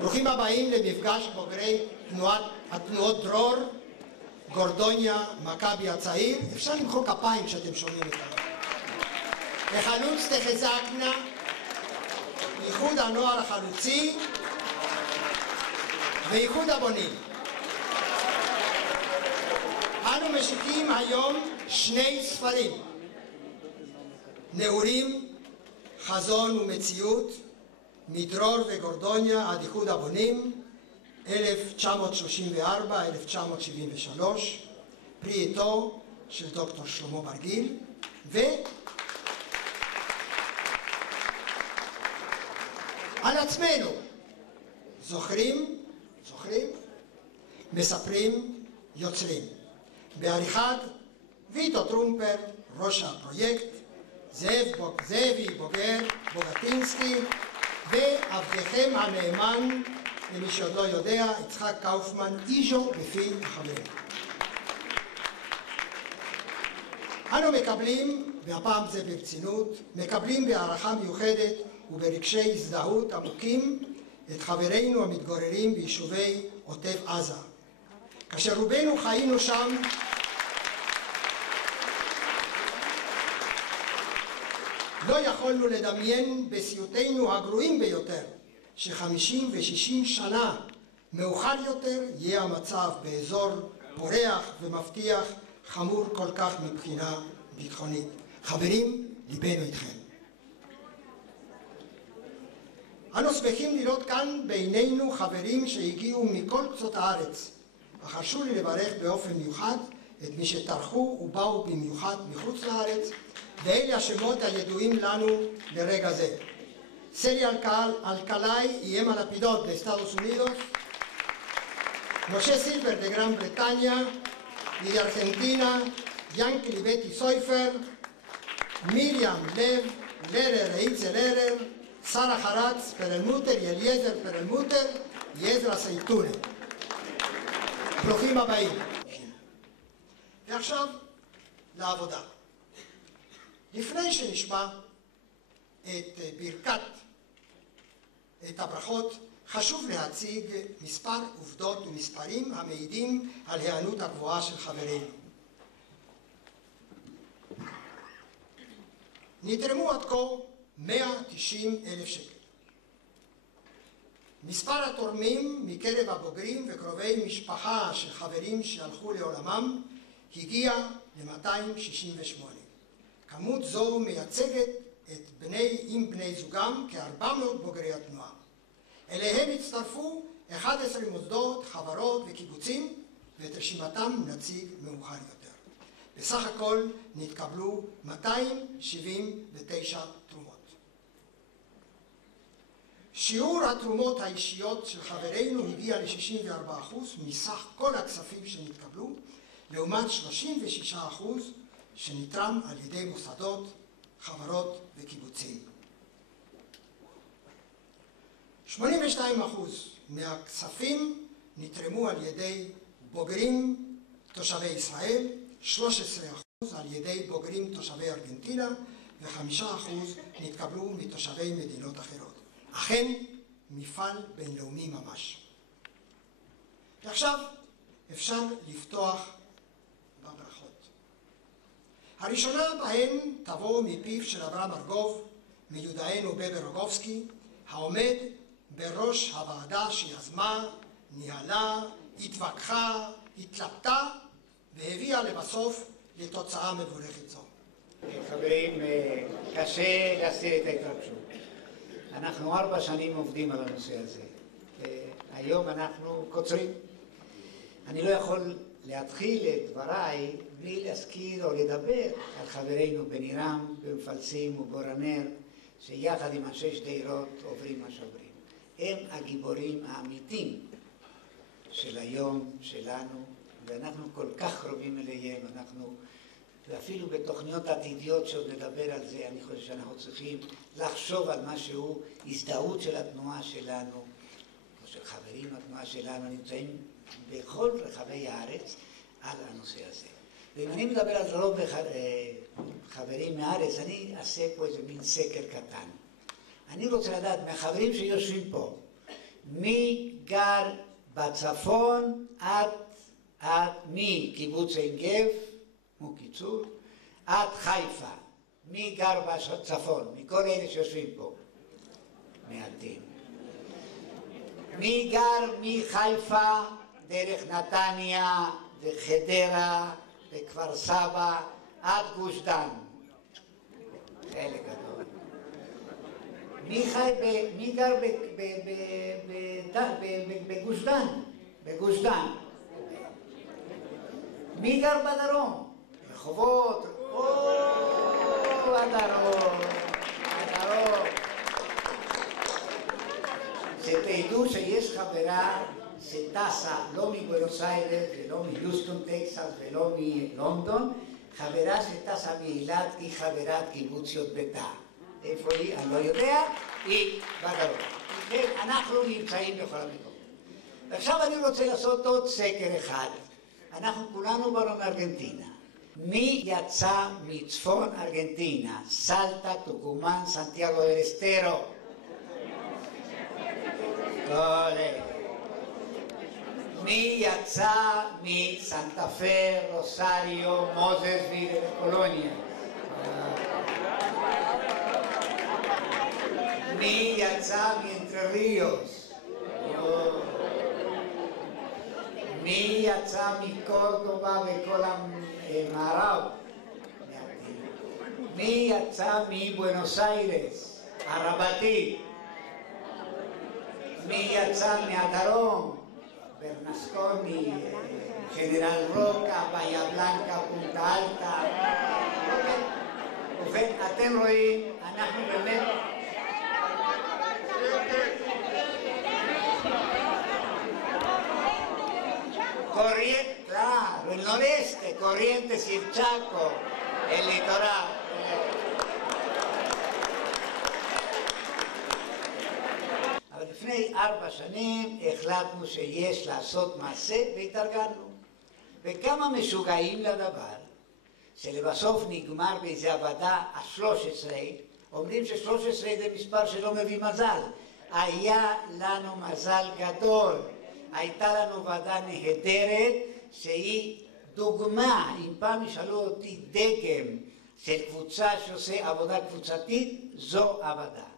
ברוכים הבאים למפגש בוגרי התנועות דרור, גורדוניה, מכבי הצעיר. אפשר למחוא כפיים כשאתם שומעים את זה. החלוץ תחזקנה, איחוד הנוער החלוצי ואיחוד הבונים. אנו משיקים היום שני ספרים, נעורים, חזון ומציאות, מדרור וגורדוניה עד איחוד הבונים, 1934-1973, פרי עטו של דוקטור שלמה ברגיל, על עצמנו, זוכרים, מספרים, יוצרים. בעריכת ויטו טרומפר, ראש הפרויקט, זאבי בוגטינסקי, ועבדכם הנאמן, למי שעוד לא יודע, יצחק קאופמן, איז'ו בפי החברים. אנו מקבלים, והפעם זה ברצינות, מקבלים בהערכה מיוחדת וברגשי הזדהות עמוקים את חברינו המתגוררים ביישובי עוטף עזה. כאשר רובנו חיינו שם, לא יכולנו לדמיין בסיוטנו הגרועים ביותר ש50 ו60 שנה מאוחר יותר יהיה המצב באזור פורח ומבטיח חמור כל כך מבחינה ביטחונית. חברים, ליבנו איתכם. אנו שמחים לראות כאן בינינו חברים שהגיעו מכל קצות הארץ, אך הרשו לי לברך באופן מיוחד את מי שטרחו ובאו במיוחד מחוץ לארץ, ואלה השמות הידועים לנו לרגע זה. סלי אלקלעי איים הלפידות באסטדוס אונידוס, משה סילבר בגרן ברטניה, מארגנטינה, ינקי ליבטי סויפר, מיריam לב, לרר איצה לרר, שרה חרץ פרלמוטר, אליעזר פרלמוטר, יזרע סייטונה. ברוכים הבאים. ועכשיו לעבודה. לפני שנשמע את הברכות, חשוב להציג מספר עובדות ומספרים המעידים על ההיענות הגבוהה של חברינו. נתרמו עד כה 190,000 שקל. מספר התורמים מקרב הבוגרים וקרובי משפחה של חברים שהלכו לעולמם הגיע ל-268. כמות זו מייצגת את בני זוגם כ-400 בוגרי התנועה. אליהם הצטרפו 11 מוסדות, חברות וקיבוצים, ואת רשימתם נציג מאוחר יותר. בסך הכל נתקבלו 279 תרומות. שיעור התרומות האישיות של חברינו הגיע ל-64% מסך כל הכספים שנתקבלו, לעומת 36% שנתרם על ידי מוסדות, חברות וקיבוצים. 82% מהכספים נתרמו על ידי בוגרים תושבי ישראל, 13% על ידי בוגרים תושבי ארגנטינה, ו5% נתקבלו מתושבי מדינות אחרות. אכן, מפעל בינלאומי ממש. ועכשיו אפשר לפתוח בברכות. הראשונה בהן תבוא מפיו של אברהם ארגוב, מיודענו בבר רוגובסקי, העומד בראש הוועדה שיזמה, ניהלה, התווכחה, התלבטה, והביאה לבסוף לתוצאה מבורכת זו. חברים, קשה להסתיר את ההתרגשות. אנחנו 4 שנים עובדים על הנושא הזה. היום אנחנו קוצרים. אני לא יכול להתחיל את דבריי בלי להזכיר או לדבר על חברינו בנירם, במפלסים ובורנר, שיחד עם אנשי שדרות עוברים מה שעוברים. הם הגיבורים האמיתיים של היום שלנו, ואנחנו כל כך קרובים אליהם. אנחנו, ואפילו בתוכניות עתידיות שעוד נדבר על זה, אני חושב שאנחנו צריכים לחשוב על משהו, הזדהות של התנועה שלנו, או של חברים התנועה שלנו, נמצאים בכל רחבי הארץ על הנושא הזה. ואם אני מדבר על רוב חברים מהארץ, אני אעשה פה איזה מין סקר קטן. אני רוצה לדעת מהחברים שיושבים פה, מי גר בצפון עד מקיבוץ עין גב, כמו קיצור, עד חיפה. מי גר בצפון? מכל אלה שיושבים פה. מעטים. מי גר מחיפה דרך נתניה וחדרה וכפר סבא עד גוש דן? חלק גדול. מי גר בגוש דן? בגוש דן. מי גר בדרום? רחובות? הדרום. שתדעו שיש חברה שטסה לא מבואנוס איירס ולא מיוסטון טקסס ולא מלונדון, חברה שטסה מאילת היא חברת קיבוץ יוטבתה. איפה היא? אני לא יודע, היא בדרום. אנחנו נמצאים בכל המקום. ועכשיו אני רוצה לעשות עוד סקר אחד. אנחנו כולנו באנו מארגנטינה. מי יצא מצפון ארגנטינה? סלטה, טוקומן, סנטיאגו דל אסטרו. מי יצא מסנטה פה, רוסריו, מוזס וקולוניה? מי יצא מאנטרה ריוס? מי יצא מקורדובה וכל המערב? מי יצא מבואנוס איירס? הרבתי? מי יצא מהדרום? ברנסקוני, גנרל רוקה, באיה בלנקה, פונטה אלטה. ובכן, אתם רואים, אנחנו באמת... Claro, el noreste, Corrientes y el Chaco, el litoral. אבל לפני 4 שנים החלטנו שיש לעשות מעשה והתארגנו. וכמה משוגעים לדבר, שלבסוף נגמר באיזו עבודה ה-13, אומרים ש-13 זה מספר שלא מביא מזל. היה לנו מזל גדול. הייתה לנו ועדה נהדרת שהיא דוגמה, אם פעם ישאלו אותי דגם של קבוצה שעושה עבודה קבוצתית, זו עבודה.